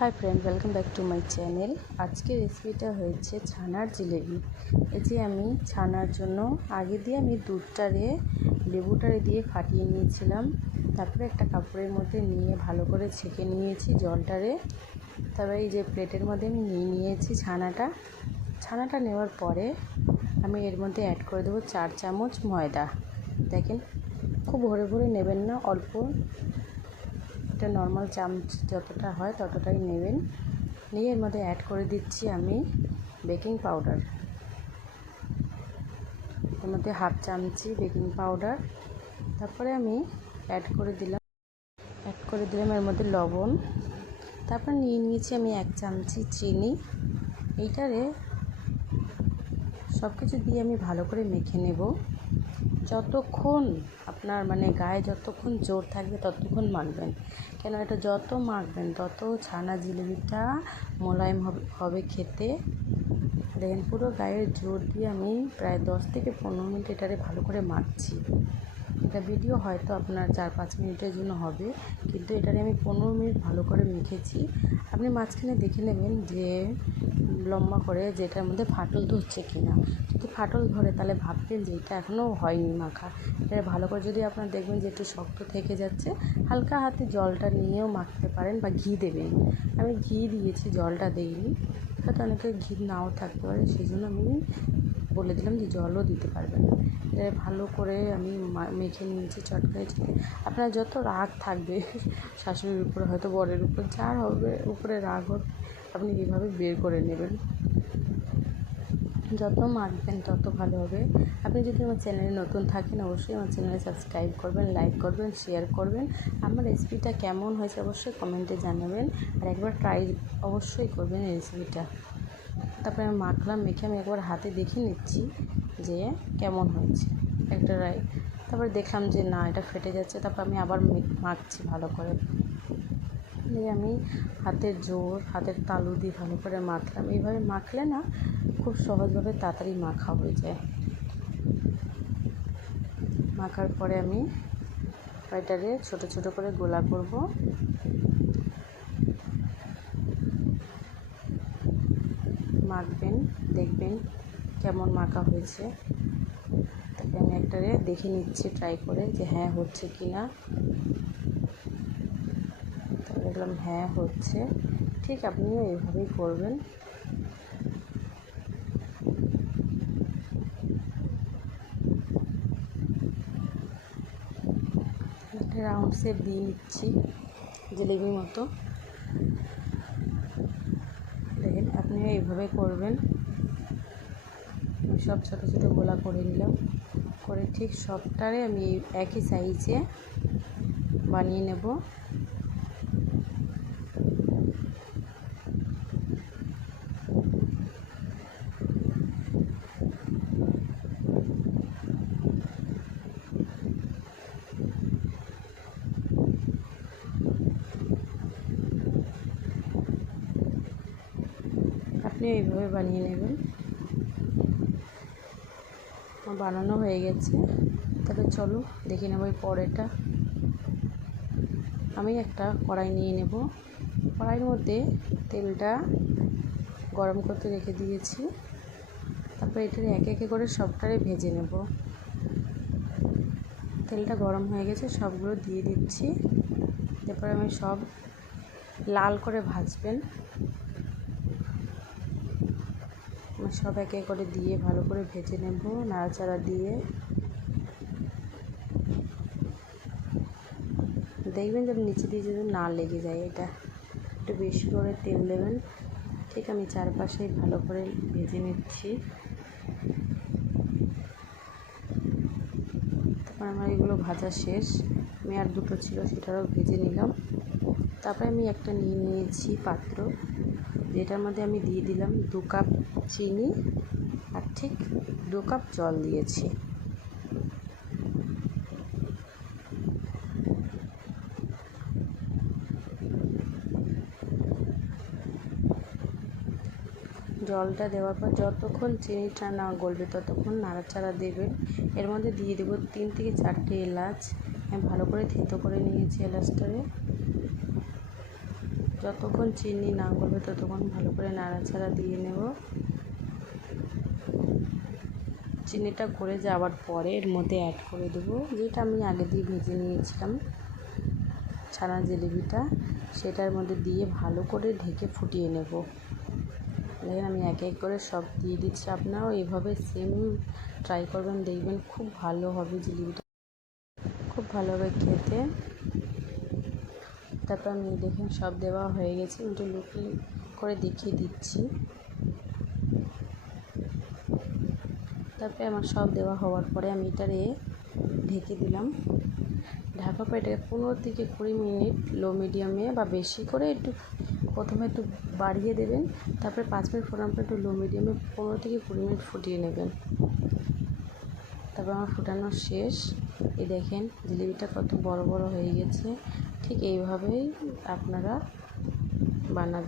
Hi friend, welcome back to my channel. আজকে রেসিপিটা হয়েছে ছানার জিলেবি। এই যে আমি ছানার জন্য আগে দিয়ে আমি দুধটারে লেবুটারে দিয়ে ফাটিয়ে নিয়েছিলাম। তারপরে একটা কাপড়ের মধ্যে নিয়ে ভালো করে ছেঁকে নিয়েছি জলটারে। তারপরে এই যে প্লেটের মধ্যে আমি নিয়েছি ছানাটা নেওয়ার পরে আমি এর মধ্যে অ্যাড করে দেবো 4 চামচ ময়দা। দেখেন, খুব ভরে ভরে নেবেন না, অল্প, এটা নর্মাল চামচ যতটা হয় ততটাই নেবেন। নিয়ে এর মধ্যে অ্যাড করে দিচ্ছি আমি বেকিং পাউডার। এর মধ্যে হাফ চামচি বেকিং পাউডার। তারপরে আমি অ্যাড করে দিলাম এর মধ্যে লবণ। তারপর নিয়েছি আমি 1 চামচি চিনি। এইটারে সব কিছু দিয়ে আমি ভালো করে মেখে নেব। যতক্ষণ আপনার গায়ে যতক্ষণ জোর থাকবে ততক্ষণ মাখবেন, কেন এটা যত মাখবেন তত ছানা জিলিপিটা মোলায়েম হবে খেতে। দেখেন, পুরো গায়ের জোর দিয়ে আমি প্রায় 10 থেকে 15 মিনিট এটারে ভালো করে মাখছি। এটা ভিডিও হয়তো আপনার 4-5 মিনিটের জন্য হবে, কিন্তু এটারে আমি 15 মিনিট ভালো করে মেখেছি। আপনি মাঝখানে দেখে নেবেন যে লম্বা করে যে এটার মধ্যে ফাটল ধরছে কিনা। যদি ফাটল ধরে তাহলে ভাববেন যে এটা এখনও হয়নি মাখা। এটা ভালো করে যদি আপনার দেখবেন যে একটু শক্ত থেকে যাচ্ছে, হালকা হাতে জলটা নিয়েও মাখতে পারেন বা ঘি দেবেন। আমি ঘি দিয়েছি, জলটা দিইনি। হয়তো অনেকের ঘি নাও থাকতে পারে, সেই জন্য আমি বলে দিলাম যে জলও দিতে পারবেন। এটা ভালো করে আমি মেখে নিয়েছি চটকায়। আপনার যত রাগ থাকবে শাশুড়ির উপরে, হয়তো বরের উপর, যার হবে উপরে রাগ হোক, আপনি এইভাবে বের করে নেবেন। যত মাখবেন তত ভালো হবে। আপনি যদি আমার চ্যানেলে নতুন থাকেন, অবশ্যই আমার চ্যানেলে সাবস্ক্রাইব করবেন, লাইক করবেন, শেয়ার করবেন। আমার রেসিপিটা কেমন হয়েছে অবশ্যই কমেন্টে জানাবেন, আর একবার ট্রাই অবশ্যই করবেন এই রেসিপিটা। তারপরে আমি মেখে আমি একবার হাতে দেখে নিচ্ছি যে কেমন হয়েছে একটা রাই। তারপরে দেখলাম যে না, এটা ফেটে যাচ্ছে। তারপর আমি আবার মাখছি ভালো করে। আমি হাতের তালু দিয়ে ভালো করে মাখলাম। এইভাবে মাখলে না খুব সহজভাবে তাড়াতাড়ি মাখা হয়ে যায়। মাখার পরে আমি এটারে ছোট ছোট করে গোলা করব। মাখবেন, দেখবেন কেমন মাখা হয়েছে। তারপরে আমি একটারে দেখে নিচ্ছি ট্রাই করে যে হ্যাঁ হচ্ছে কি না। দেখলাম হ্যাঁ হচ্ছে। ঠিক আপনিও এইভাবেই করবেন। একটা রাউন্ড শেপ দিয়ে নিচ্ছি জিলেবির মতো। দেখেন, আপনিও এইভাবে করবেন। আমি সব ছোটো ছোটো গোলা করে নিলাম, করে ঠিক সবটারে আমি একই সাইজে বানিয়ে নেব। আপনি এইভাবে বানিয়ে নেবেন। বানানো হয়ে গেছে। তবে চলো দেখে নেব পরেরটা। আমি একটা কড়াই নিয়ে নেব। কড়াইয়ের মধ্যে তেলটা গরম করতে রেখে দিয়েছি। তারপরে এটার একে একে করে সবটারে ভেজে নেব। তেলটা গরম হয়ে গেছে, সবগুলো দিয়ে দিচ্ছি। তারপরে আমি সব লাল করে ভাজবেন। সব একে করে দিয়ে ভালো করে ভেজে নেব, নাড়াচাড়া দিয়ে। দেখবেন যে নিচে দিয়ে যদি না লেগে যায়, এটা একটু বেশি করে তেল দেবেন। ঠিক আমি চারপাশে ভালো করে ভেজে নিচ্ছি। তারপর আমার এগুলো ভাজা শেষ। আমি আর দুটো ছিল, সেটারও ভেজে নিলাম। তারপরে আমি একটা নিয়েছি পাত্র, যেটার মধ্যে আমি দিয়ে দিলাম 2 কাপ চিনি, আর ঠিক 2 কাপ জল দিয়েছি। জলটা দেওয়ার পর যতক্ষণ চিনিটা না গলবে ততক্ষণ নাড়াচাড়া দেবেন। এর মধ্যে দিয়ে দেবো 3 থেকে 4টে এলাচ। আমি ভালো করে থেতো করে নিয়েছি এলাচটারে। যতক্ষণ চিনি না গলবে ততক্ষণ ভালো করে নাড়াচাড়া দিয়ে নেব। চিনিটা গলে যাওয়ার পরে এর মধ্যে অ্যাড করে দেবো যেটা আমি আগে দিয়ে ভেজে নিয়েছিলাম ছানা জিলিপিটা, সেটার মধ্যে দিয়ে ভালো করে ঢেকে ফুটিয়ে নেব। দেখেন আমি এক এক করে সব দিয়ে দিচ্ছি, আপনারাও এইভাবে সেম ট্রাই করবেন, দেখবেন খুব ভালো হবে জিলিপিটা, খুব ভালো হবে খেতে। তারপর আমি দেখেন সব দেওয়া হয়ে গেছে, একটু লুকি করে দেখিয়ে দিচ্ছি। তারপরে আমার সব দেওয়া হওয়ার পরে আমি এটারে ঢেকে দিলাম। ঢাকার পরে এটাকে 15 থেকে 20 মিনিট লো মিডিয়ামে বা বেশি করে একটু প্রথমে একটু বাড়িয়ে দেবেন, তারপরে 5 মিনিট ফোটানোর পর একটু লো মিডিয়ামে 15 থেকে 20 মিনিট ফুটিয়ে নেবেন। তারপর আমার ফুটানো শেষ। এই দেখেন জিলিপিটা কত বড় বড় হয়ে গেছে। ঠিক এইভাবেই আপনারা বানাবেন।